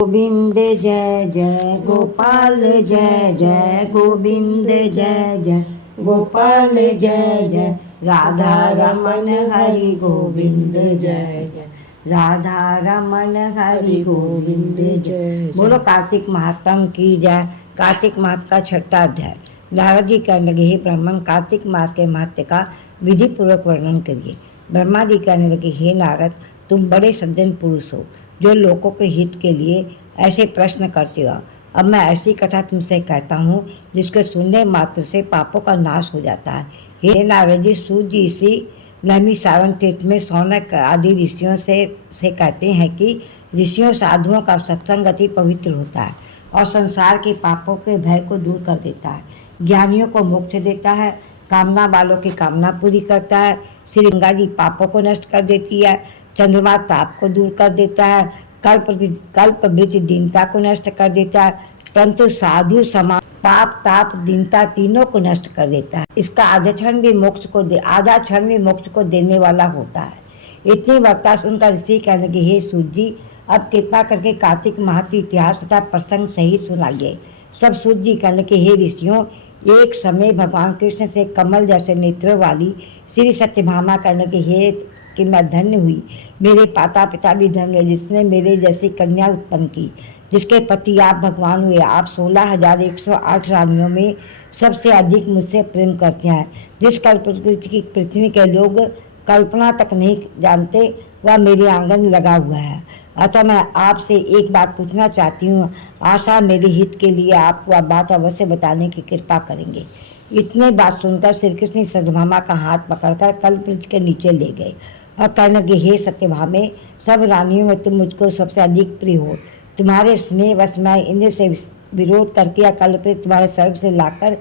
गोविंद जय जय गोपाल जय जय गोविंद जय जय गोपाल जय जय राधा रमन हरि गोविंद जय जय राधा रमन हरि गोविंद जय। बोलो कार्तिक महात्म की जय। कार्तिक मास का छठा अध्याय। नारद जी कहने लगे, हे ब्राह्मण, कार्तिक मास के महत्व का विधि पूर्वक वर्णन करिए। ब्रह्मा जी कहने लगे, हे नारद, तुम बड़े सज्जन पुरुष हो जो लोगों के हित के लिए ऐसे प्रश्न करते हो। अब मैं ऐसी कथा तुमसे कहता हूँ जिसके सुनने मात्र से पापों का नाश हो जाता है। हे नारद जी, सूत जी इसी नैमिषारण्य तीर्थ में सौनक आदि ऋषियों से कहते हैं कि ऋषियों साधुओं का सत्संग अति पवित्र होता है और संसार के पापों के भय को दूर कर देता है, ज्ञानियों को मोक्ष देता है, कामना वालों की कामना पूरी करता है। श्री गंगा जी पापों को नष्ट कर देती है, चंद्रमा ताप को दूर कर देता है, कल्प वृक्ष दीनता को नष्ट कर देता है, परंतु साधु समा पाप ताप दीनता तीनों को नष्ट कर देता है। इसका आधा क्षण भी मोक्ष को देने वाला होता है। इतनी वार्ता सुनकर ऋषि कहने लगे, हे सूत जी, अब कृपा करके कार्तिक माह के इतिहास तथा प्रसंग सहित सुनाइए। सब सूत जी कहने लगे, हे ऋषियों, एक समय भगवान कृष्ण से कमल जैसे नेत्रों वाली श्री सत्यभामा कहने लगे, हे कि मैं धन्य हुई, मेरे माता पिता भी धन्य हुए जिसने मेरे जैसी कन्या उत्पन्न की, जिसके पति आप भगवान हुए। आप 16,108 रानियों में सबसे अधिक मुझसे प्रेम करते हैं। जिस पृथ्वी के लोग कल्पना तक नहीं जानते वह मेरे आंगन में लगा हुआ है। अतः मैं आपसे एक बात पूछना चाहती हूँ, आशा मेरे हित के लिए आप वह बात अवश्य बताने की कृपा करेंगे। इतने बात सुनकर श्री कृष्ण सत्यभामा का हाथ पकड़कर कल्पवृक्ष के नीचे ले गए और कहने लगे, हे सत्यभामे, सब रानियों में तुम मुझको सबसे अधिक प्रिय हो। तुम्हारे स्नेह वश मैं इंद्र से विरोध करके या कल्पवृक्ष तुम्हारे सर्व से लाकर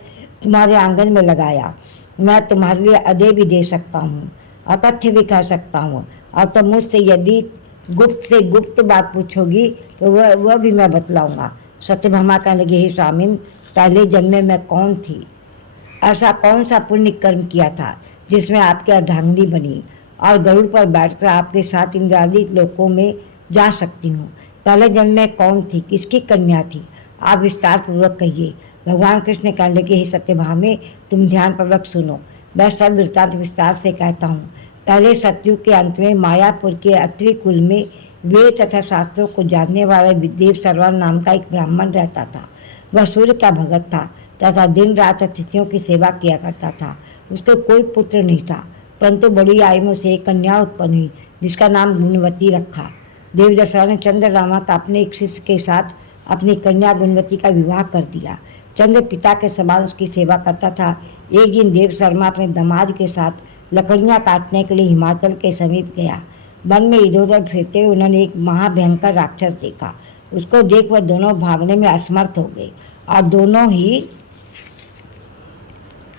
तुम्हारे आंगन में लगाया। मैं तुम्हारे लिए अदय भी दे सकता हूँ, अकथ्य भी कह सकता हूँ, और तुम मुझसे यदि गुप्त से गुप्त बात पूछोगी तो वह भी मैं बतलाऊंगा। सत्यभामा कहने लगे, हे स्वामिन, पहले जन्म में मैं कौन थी? ऐसा कौन सा पुण्य कर्म किया था जिसमें आपकी अर्धांगिनी बनी और गरुड़ पर बैठकर आपके साथ इंद्रादी लोकों में जा सकती हूँ? पहले जन्म में कौन थी? किसकी कन्या थी? आप विस्तार पूर्वक कहिए। भगवान कृष्ण कहने लगे, हे सत्यभामे, तुम ध्यान पूर्वक सुनो, मैं सब वृत्तांत विस्तार से कहता हूँ। पहले सतयुग के अंत में मायापुर के अत्रि कुल में वेद तथा शास्त्रों को जानने वाला विदेव सर्वन नाम का एक ब्राह्मण रहता था। वह सूर्य का भगत था तथा दिन रात अतिथियों की सेवा किया करता था। उसको कोई पुत्र नहीं था, परंतु बड़ी आयु में से एक कन्या उत्पन्न हुई जिसका नाम गुणवती रखा। देव दशरथ ने चंद्रमा का अपने एक शिष्य के साथ अपनी कन्या गुणवती का विवाह कर दिया। चंद्र पिता के समान उसकी सेवा करता था। एक दिन देव शर्मा अपने दामाद के साथ लकड़ियाँ काटने के लिए हिमाचल के समीप गया। वन में इधर उधर फिरते हुए उन्होंने एक महाभयंकर राक्षस देखा। उसको देख वह दोनों भागने में असमर्थ हो गए और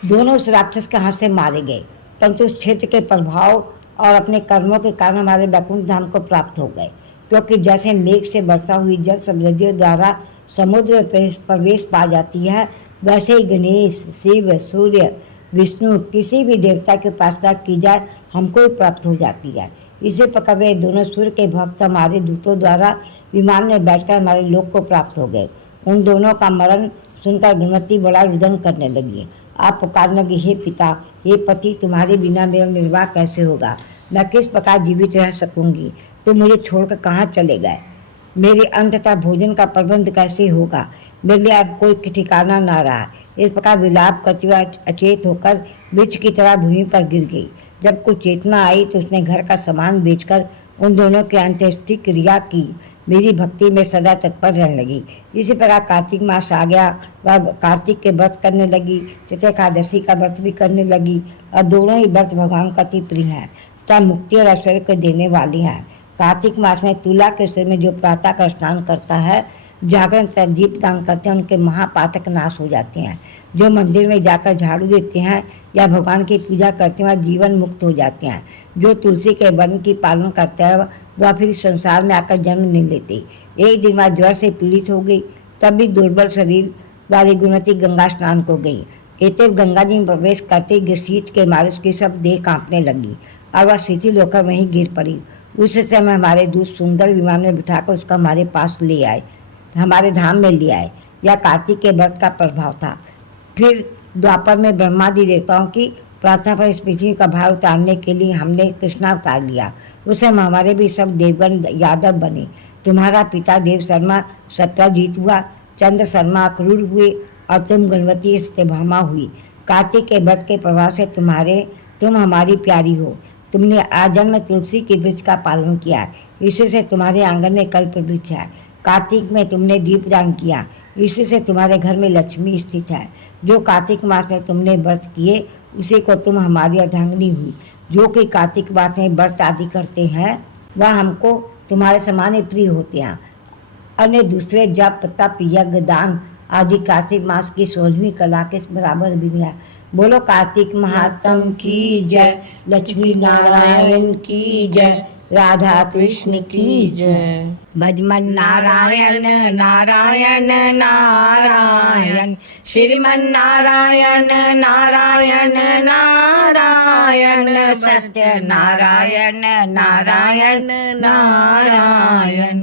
दोनों उस राक्षस के हाथ से मारे गए, परंतु उस क्षेत्र के प्रभाव और अपने कर्मों के कारण हमारे वैकुंठ धाम को प्राप्त हो गए। क्योंकि जैसे मेघ से वर्षा हुई जल समृद्धियों द्वारा समुद्र प्रवेश पा जाती है, वैसे ही गणेश, शिव, सूर्य, विष्णु किसी भी देवता की उपासना की जाए हमको ही प्राप्त हो जाती है। इसी प्रकार वे दोनों सूर्य के भक्त हमारे दूतों द्वारा विमान में बैठकर हमारे लोक को प्राप्त हो गए। उन दोनों का मरण सुनकर गुणवती बड़ा रुदन करने लगी। आप पुकारने लगी, हे पिता, हे पति, तुम्हारे बिना मेरा निर्वाह कैसे होगा? मैं किस प्रकार जीवित रह सकूंगी? तुम मुझे छोड़कर कहाँ चले गए? मेरे अन्न तथा भोजन का प्रबंध कैसे होगा? मेरे लिए अब कोई ठिकाना ना रहा। इस प्रकार विलाप करते हुए अचेत होकर वृक्ष की तरह भूमि पर गिर गई। जब कुछ चेतना आई तो उसने घर का सामान बेचकर उन दोनों की अंत्येष्टि क्रिया की। मेरी भक्ति में सदा तत्पर रहने लगी। इसी प्रकार कार्तिक मास आ गया। वह कार्तिक के व्रत करने लगी, तथा एकादशी का व्रत भी करने लगी, और दोनों ही व्रत भगवान का अति प्रिय है तथा मुक्ति और ऐश्वर्य को देने वाली है। कार्तिक मास में तुला के सिर में जो प्रातः का स्नान करता है, जागरण तथा दीप दान करते हैं, उनके महापातक नाश हो जाते हैं। जो मंदिर में जाकर झाड़ू देते हैं या भगवान की पूजा करते हैं वह जीवन मुक्त हो जाते हैं। जो तुलसी के वन की पालन करता है वह फिर संसार में आकर जन्म नहीं लेते। एक दिन वह ज्वर से पीड़ित हो गई, तब भी दुर्बल शरीर वाली गुणवती गंगा स्नान को गई। एतव गंगा जी में प्रवेश करते ही शीत के मारे उसकी सब देह कांपने लगी और वह शिथिल होकर वहीं गिर पड़ी। उससे हमें हमारे दूत सुंदर विमान में बिठाकर उसका हमारे पास ले आए, हमारे धाम में ले आए। यह कार्तिक के व्रत का प्रभाव था। फिर द्वापर में ब्रह्मादि देवताओं की प्रार्थना पर इस पृथ्वी का भार उतारने के लिए हमने कृष्णा अवतार लिया। उस समय हमारे भी सब देवगण यादव बने। तुम्हारा पिता देव शर्मा सत्यजीत हुआ, चंद्र शर्मा अक्रूर हुए और तुम गणवती सत्यभामा हुई। कार्तिक के व्रत के प्रभाव से तुम हमारी प्यारी हो। तुमने आजन्म तुलसी के वृक्ष का पालन किया, इसी से तुम्हारे आंगन में कल्प वृक्ष है। कार्तिक में तुमने दीपदान किया, इसी से तुम्हारे घर में लक्ष्मी स्थित है। जो कार्तिक मास में तुमने व्रत किए उसी को तुम हमारी अर्धांगिनी हुई। जो कि कार्तिक मास में व्रत आदि करते हैं वह हमको तुम्हारे समान प्रिय होते हैं। अन्य दूसरे जप तप यज्ञ दान आदि कार्तिक मास की 16वीं कला के बराबर भी है। बोलो कार्तिक महात्म की जय, लक्ष्मी नारायण की जय, राधा कृष्ण की जय। भजमन नारायण नारायण नारायण, श्रीमन नारायण नारायण नारायण, सत्य नारायण नारायण नारायण।